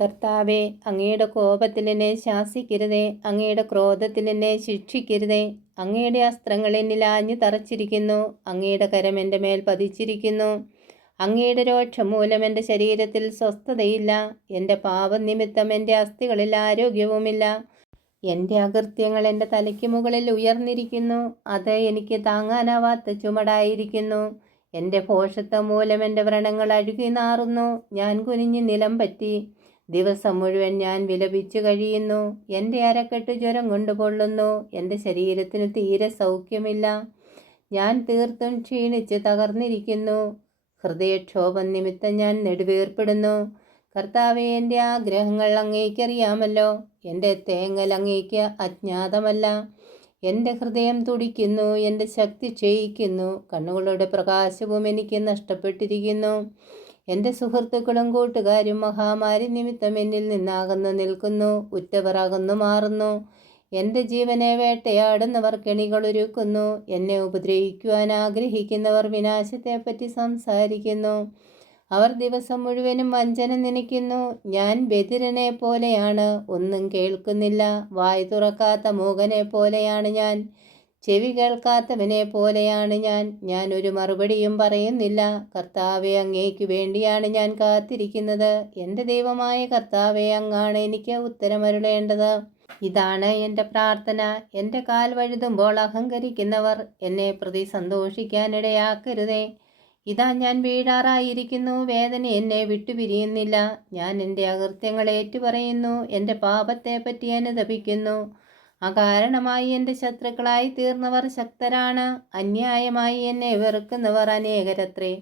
കർത്താവെ അങ്ങയുടെ കോപത്തിൽ എന്നെ ശാസിക്കരുതേ അങ്ങയുടെ ക്രോധത്തിൽ എന്നെ ശിക്ഷിക്കരുതേ. അങ്ങയുടെ അസ്ത്രങ്ങൾ എന്നിൽ ആഞ്ഞു തറച്ചിരിക്കുന്നു അങ്ങയുടെ കരം എന്റെ മേൽ പതിച്ചിരിക്കുന്നു. അങ്ങയുടെ രോക്ഷം മൂലം എന്റെ ശരീരത്തിൽ സ്വസ്ഥതയില്ല എന്റെ പാപനിമിത്തം എന്റെ അസ്ഥികളിൽ ആരോഗ്യവുമില്ല. എന്റെ അകൃത്യങ്ങൾ എന്റെ തലയ്ക്ക് മുകളിൽ ഉയർന്നിരിക്കുന്നു അത് എനിക്ക് താങ്ങാനാവാത്ത ചുമടായിരിക്കുന്നു. എന്റെ ഭോഷത്വം മൂലം എന്റെ വ്രണങ്ങൾ അഴുകി നാറുന്നു ഞാൻ കുനിഞ്ഞ് നിലം പറ്റി. ദിവസം മുഴുവൻ ഞാൻ വിലപിച്ചു കഴിയുന്നു. എന്റെ അരക്കെട്ട് ജ്വരം കൊണ്ട് പൊള്ളുന്നു എന്റെ ശരീരത്തിന് തീരെ സൗഖ്യമില്ല. ഞാൻ തീർത്തും ക്ഷീണിച്ച് തകർന്നിരിക്കുന്നു. ഹൃദയക്ഷോഭം നിമിത്തം ഞാൻ നെടുവേർപ്പെടുന്നു. കർത്താവെ എന്റെ ആഗ്രഹങ്ങൾ അങ്ങേക്കറിയാമല്ലോ. എന്റെ തേങ്ങൽ അങ്ങേക്ക് അജ്ഞാതമല്ല. എന്റെ ഹൃദയം തുടിക്കുന്നു. എന്റെ ശക്തി ക്ഷയിക്കുന്നു. കണ്ണുകളുടെ പ്രകാശവും എനിക്ക് നഷ്ടപ്പെട്ടിരിക്കുന്നു. എന്റെ സുഹൃത്തുക്കളും കൂട്ടുകാരും മഹാമാരി നിമിത്തം എന്നിൽ നിന്നാകുന്നു നിൽക്കുന്നു ഉറ്റവർ അകന്നു മാറുന്നു. എന്റെ ജീവനെ വേട്ടയാടുന്നവർ കെണികളൊരുക്കുന്നു എന്നെ ഉപദ്രവിക്കുവാൻ ആഗ്രഹിക്കുന്നവർ വിനാശത്തെപ്പറ്റി സംസാരിക്കുന്നു. അവർ ദിവസം മുഴുവനും വഞ്ചന നനയ്ക്കുന്നു. ഞാൻ ബദിരനെ പോലെയാണ്. ഒന്നും കേൾക്കുന്നില്ല. വായ് തുറക്കാത്ത മൂകനെ പോലെയാണ് ഞാൻ. ചെവി കേൾക്കാത്തവനെ പോലെയാണ് ഞാൻ. ഞാൻ ഒരു മറുപടിയും പറയുന്നില്ല. കർത്താവെ അങ്ങേക്ക് വേണ്ടിയാണ് ഞാൻ കാത്തിരിക്കുന്നത്. എന്റെ ദൈവമായ കർത്താവെ അങ്ങാണ് എനിക്ക് ഉത്തരമരുളേണ്ടത്. ഇതാണ് എന്റെ പ്രാർത്ഥന. എന്റെ കാൽ വഴുതുമ്പോൾ അഹങ്കരിക്കുന്നവർ എന്നെ പ്രതി സന്തോഷിക്കാനിടയാക്കരുതേ. ഇതാ ഞാൻ വീഴാറായിരിക്കുന്നു. വേദന എന്നെ വിട്ടുപിരിയുന്നില്ല. ഞാൻ എന്റെ അകൃത്യങ്ങൾ ഏറ്റുപറയുന്നു. എന്റെ പാപത്തെപ്പറ്റി അനുദപിക്കുന്നു അകാരണമായി എന്റെ ശത്രുക്കളായി തീർന്നവർ ശക്തരാണ്. അന്യായമായി എന്നെ വെറുക്കുന്നവർ അനേകരത്രേ.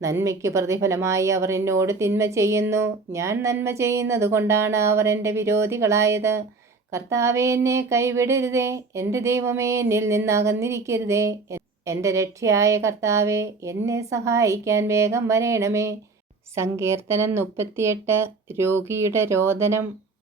നന്മയ്ക്ക് പ്രതിഫലമായി അവർ എന്നോട് തിന്മ ചെയ്യുന്നു. ഞാൻ നന്മ ചെയ്യുന്നത് കൊണ്ടാണ് അവർ എന്റെ വിരോധികളായത്. കർത്താവെ എന്നെ കൈവിടരുതേ. എന്റെ ദൈവമേ എന്നിൽ നിന്ന് അകന്നിരിക്കരുതേ. എന്റെ രക്ഷയായ കർത്താവെ എന്നെ സഹായിക്കാൻ വേഗം വരേണമേ. സങ്കീർത്തനം മുപ്പത്തിയെട്ട് രോഗിയുടെ രോദനം.